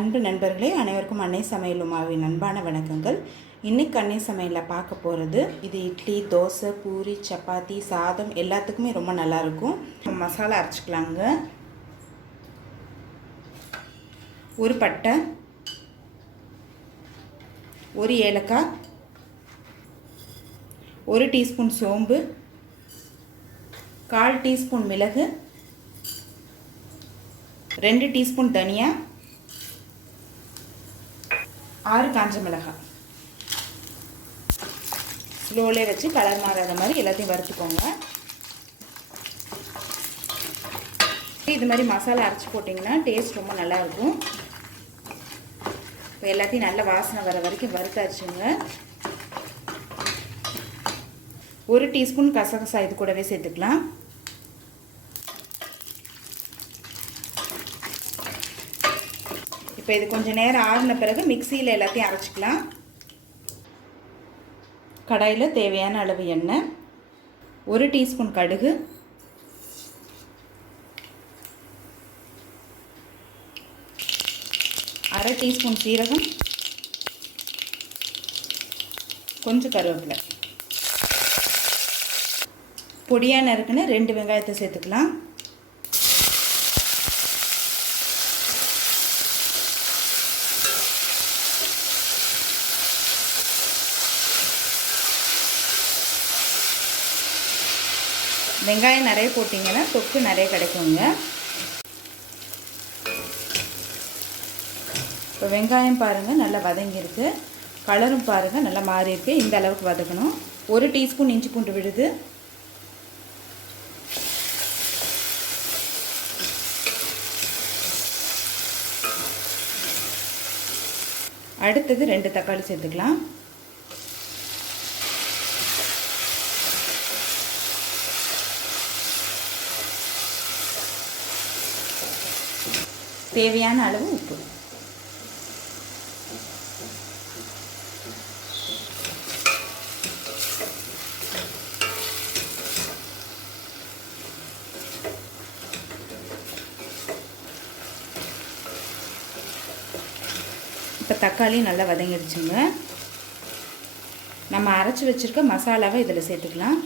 அன்பு நண்பர்களே, அனைவருக்கும் அன்னை சமையல் உமாவின் அன்பான வணக்கங்கள். இன்றைக்கி அன்னை சமையலில் பார்க்க போகிறது இது இட்லி, தோசை, பூரி, சப்பாத்தி, சாதம் எல்லாத்துக்குமே ரொம்ப நல்லாயிருக்கும். மசாலா அரைச்சிக்கலாங்க. ஒரு பட்டை, ஒரு ஏலக்காய், ஒரு டீஸ்பூன் சோம்பு, 1/4 டீஸ்பூன் மிளகு, 2 டீஸ்பூன் தனியா, 6 காஞ்ச மிளகாய். ஸ்லோலே வச்சு கலர் மாறாத மாதிரி எல்லாத்தையும் வறுத்துக்கோங்க. இது மாதிரி மசாலா அரைச்சி போட்டிங்கன்னா டேஸ்ட் ரொம்ப நல்லாயிருக்கும். இப்போ எல்லாத்தையும் நல்ல வாசனை வர வரைக்கும் வறுத்தாச்சுங்க. 1 டீஸ்பூன் கசகசா இது கூடவே சேர்த்துக்கலாம். இப்போ இது கொஞ்சம் நேரம் ஆறின பிறகு மிக்சியில் எல்லாத்தையும் அரைச்சிக்கலாம். கடாயில் தேவையான அளவு எண்ணெய், 1 டீஸ்பூன் கடுகு, 1/2 டீஸ்பூன் சீரகம், கொஞ்சம் கருவேப்பிலை, பொடியாக நறுக்குன்னு 2 வெங்காயத்தை சேர்த்துக்கலாம். வெங்காயம் நிறைய போட்டிங்கன்னா தொக்கு நிறைய கிடைக்குங்க. இப்போ வெங்காயம் பாருங்கள் நல்லா வதங்கியிருக்கு, கலரும் பாருங்கள் நல்லா மாறி இருக்கு. இந்த அளவுக்கு வதக்கணும். 1 டீஸ்பூன் இஞ்சி பூண்டு விழுது, அடுத்தது 2 தக்காளி சேர்த்துக்கலாம். தேவையான அளவு உப்பு. இப்போ தக்காளி நல்லா வதங்கிடுச்சுங்க. நம்ம அரைச்சி வச்சுருக்க மசாலாவை இதில் சேர்த்துக்கலாம்.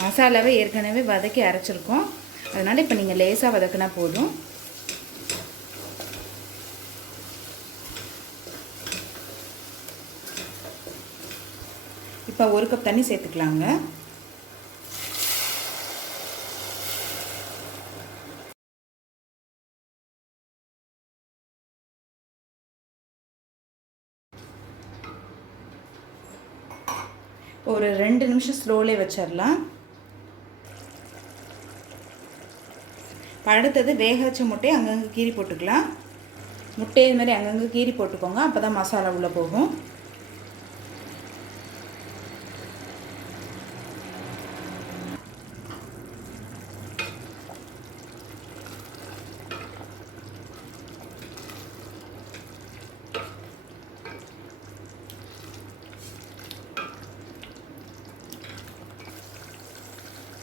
மசாலாவை ஏற்கனவே வதக்கி அரைச்சிருக்கோம், அதனால் இப்போ நீங்கள் லேசாக வதக்கினா போதும். இப்போ 1 கப் தண்ணி சேர்த்துக்கலாங்க. ஒரு 2 நிமிஷம் ஸ்லோலே வச்சிடலாம். அடுத்தது வேக வச்ச முட்டையை அங்கங்கே கீறி போட்டுக்கலாம். முட்டையை இது மாதிரி அங்கங்கே கீறி போட்டுக்கோங்க, அப்போ தான் மசாலா உள்ளே போகும்.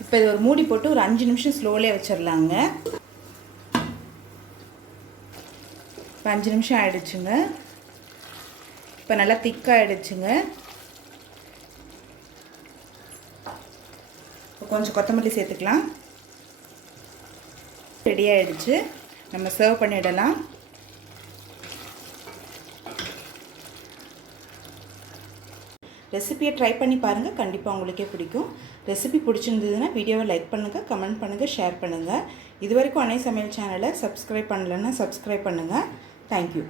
இப்போ இது ஒரு மூடி போட்டு ஒரு 5 நிமிஷம் ஸ்லோலே வச்சிடலாங்க. இப்போ 5 நிமிஷம் ஆகிடுச்சுங்க. இப்போ நல்லா திக்காகிடுச்சுங்க. இப்போ கொஞ்சம் கொத்தமல்லி சேர்த்துக்கலாம். ரெடி ஆகிடுச்சு, நம்ம சர்வ் பண்ணிடலாம். ரெசிபியை ட்ரை பண்ணி பாருங்கள், கண்டிப்பாக உங்களுக்கே பிடிக்கும். ரெசிபி பிடிச்சிருந்ததுன்னா வீடியோவை லைக் பண்ணுங்கள், கமெண்ட் பண்ணுங்கள், ஷேர் பண்ணுங்கள். இது வரைக்கும் அன்னை சமையல் சேனலை சப்ஸ்கிரைப் பண்ணலைன்னா சப்ஸ்கிரைப் பண்ணுங்கள். தேங்க்யூ.